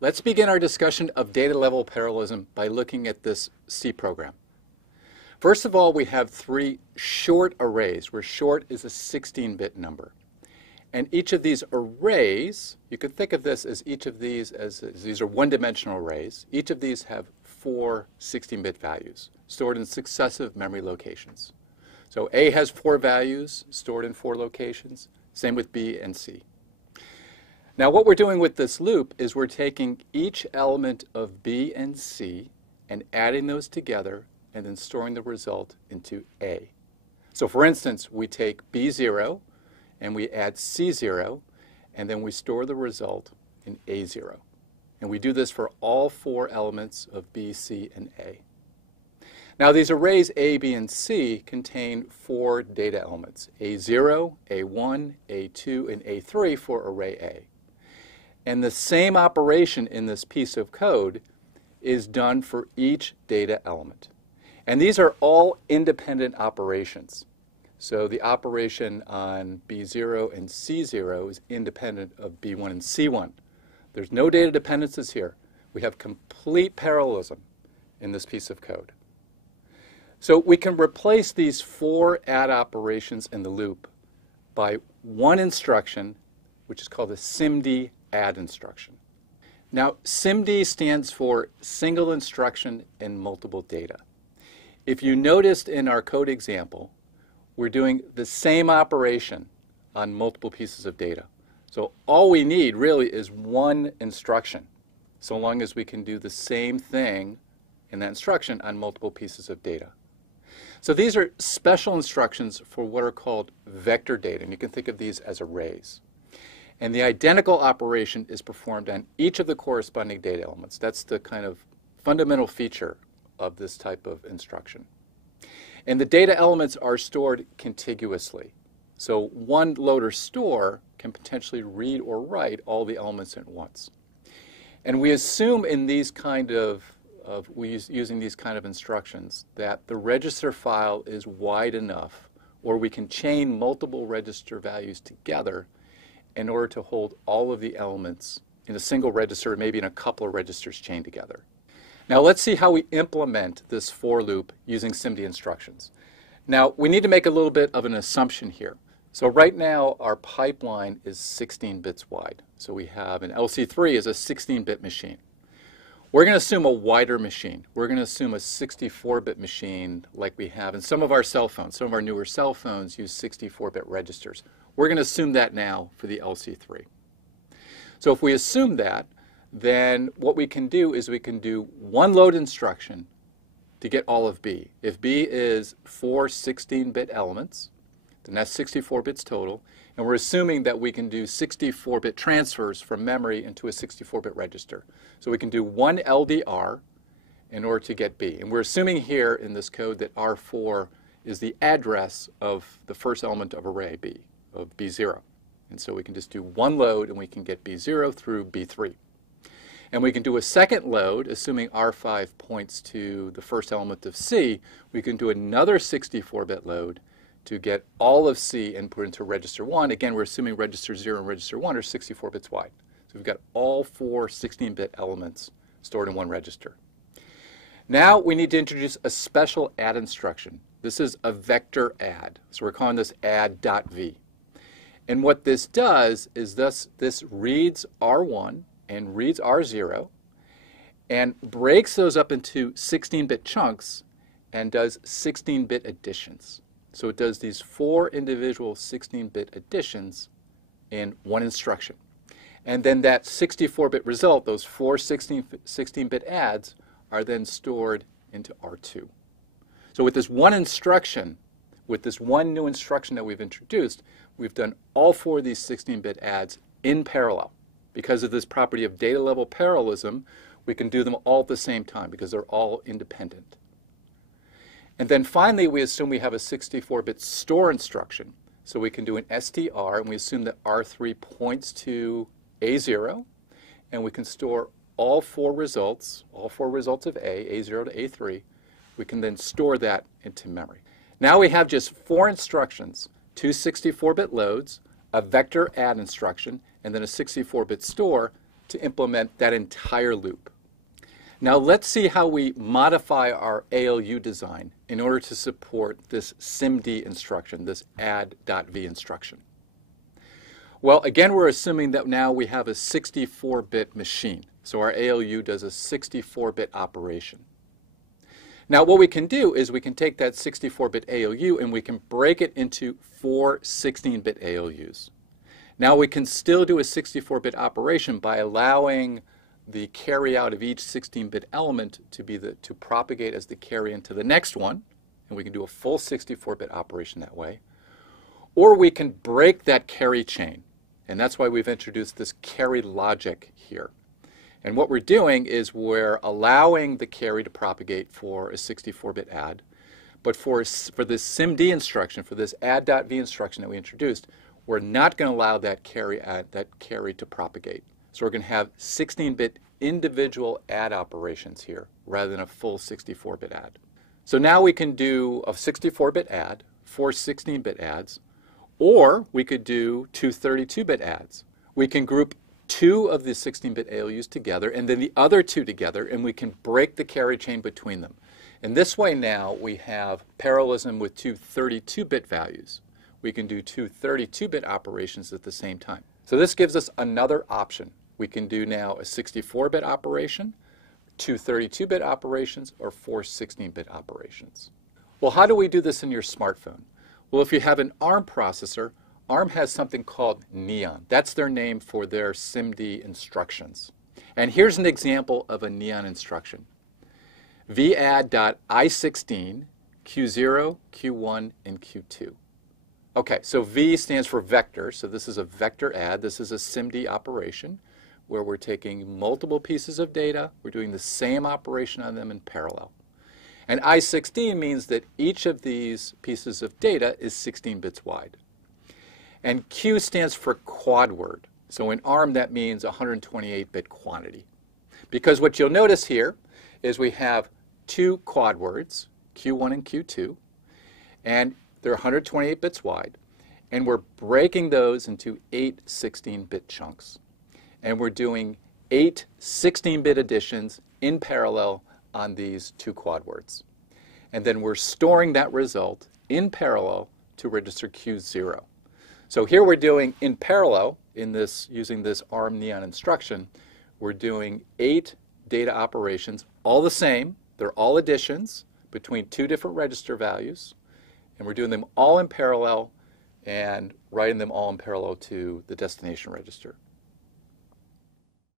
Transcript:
Let's begin our discussion of data level parallelism by looking at this C program. First of all, we have three short arrays, where short is a 16-bit number. And each of these arrays, you could think of this as each of these as these are one-dimensional arrays. Each of these have four 16-bit values stored in successive memory locations. So A has four values stored in four locations. Same with B and C. Now what we're doing with this loop is we're taking each element of B and C and adding those together and then storing the result into A. So for instance, we take B0 and we add C0 and then we store the result in A0. And we do this for all four elements of B, C, and A. Now these arrays A, B, and C contain four data elements, A0, A1, A2, and A3 for array A. And the same operation in this piece of code is done for each data element. And these are all independent operations. So the operation on B0 and C0 is independent of B1 and C1. There's no data dependencies here. We have complete parallelism in this piece of code. So we can replace these four add operations in the loop by one instruction, which is called a SIMD add instruction. Now, SIMD stands for single instruction in multiple data. If you noticed in our code example, we're doing the same operation on multiple pieces of data. So all we need really is one instruction, so long as we can do the same thing in that instruction on multiple pieces of data. So these are special instructions for what are called vector data, and you can think of these as arrays. And the identical operation is performed on each of the corresponding data elements. That's the kind of fundamental feature of this type of instruction. And the data elements are stored contiguously. So one loader store can potentially read or write all the elements at once. And we assume in these kind using these kind of instructions that the register file is wide enough, or we can chain multiple register values together in order to hold all of the elements in a single register, maybe in a couple of registers chained together. Now let's see how we implement this for loop using SIMD instructions. Now we need to make a little bit of an assumption here. So right now our pipeline is 16 bits wide. So we have an LC3 is a 16-bit machine. We're going to assume a wider machine. We're going to assume a 64-bit machine like we have in some of our cell phones. Some of our newer cell phones use 64-bit registers. We're going to assume that now for the LC3. So if we assume that, then what we can do is we can do one load instruction to get all of B. If B is four 16-bit elements, then that's 64 bits total. And we're assuming that we can do 64-bit transfers from memory into a 64-bit register. So we can do one LDR in order to get B. And we're assuming here in this code that R4 is the address of the first element of array B, of B0. And so we can just do one load and we can get B0 through B3. And we can do a second load, assuming R5 points to the first element of C. We can do another 64-bit load to get all of C and put into register 1. Again, we're assuming register 0 and register 1 are 64 bits wide. So we've got all four 16-bit elements stored in one register. Now we need to introduce a special add instruction. This is a vector add. So we're calling this add.v. And what this does is this reads R1 and reads R0 and breaks those up into 16-bit chunks and does 16-bit additions. So it does these four individual 16-bit additions in one instruction. And then that 64-bit result, those four 16-bit adds, are then stored into R2. So with this one instruction, with this one new instruction that we've introduced, we've done all four of these 16-bit adds in parallel. Because of this property of data level parallelism, we can do them all at the same time because they're all independent. And then finally, we assume we have a 64-bit store instruction. So we can do an STR, and we assume that R3 points to A0, and we can store all four results of A, A0 to A3. We can then store that into memory. Now we have just four instructions, two 64-bit loads, a vector add instruction, and then a 64-bit store to implement that entire loop. Now let's see how we modify our ALU design in order to support this SIMD instruction, this add.v instruction. Well, again, we're assuming that now we have a 64-bit machine. So our ALU does a 64-bit operation. Now what we can do is we can take that 64-bit ALU and we can break it into 4 16-bit ALUs. Now we can still do a 64-bit operation by allowing the carry out of each 16-bit element to propagate as the carry into the next one, and we can do a full 64-bit operation that way. Or we can break that carry chain, and that's why we've introduced this carry logic here. And what we're doing is we're allowing the carry to propagate for a 64-bit add, but for this SIMD instruction, for this add.v instruction that we introduced, we're not going to allow that carry to propagate. So we're going to have 16-bit individual add operations here rather than a full 64-bit add. So now we can do a 64-bit add, 4 16-bit adds, or we could do 2 32-bit adds. We can group 2 of the 16-bit ALUs together and then the other 2 together, and we can break the carry chain between them. And this way now we have parallelism with 2 32-bit values. We can do 2 32-bit operations at the same time. So this gives us another option. We can do now a 64-bit operation, 2 32-bit operations, or 4 16-bit operations. Well, how do we do this in your smartphone? Well, if you have an ARM processor, ARM has something called Neon. That's their name for their SIMD instructions. And here's an example of a Neon instruction. vadd.i16, Q0, Q1, and Q2. Okay, so V stands for vector, so this is a vector add. This is a SIMD operation where we're taking multiple pieces of data, we're doing the same operation on them in parallel. And I16 means that each of these pieces of data is 16 bits wide. And Q stands for quad word. So in ARM that means 128-bit quantity. Because what you'll notice here is we have 2 quad words, Q1 and Q2, and they're 128 bits wide, and we're breaking those into 8 16-bit chunks. And we're doing 8 16-bit additions in parallel on these 2 quad words. And then we're storing that result in parallel to register Q0. So here we're doing in parallel, using this ARM Neon instruction, we're doing 8 data operations, all the same. They're all additions between 2 different register values. And we're doing them all in parallel and writing them all in parallel to the destination register.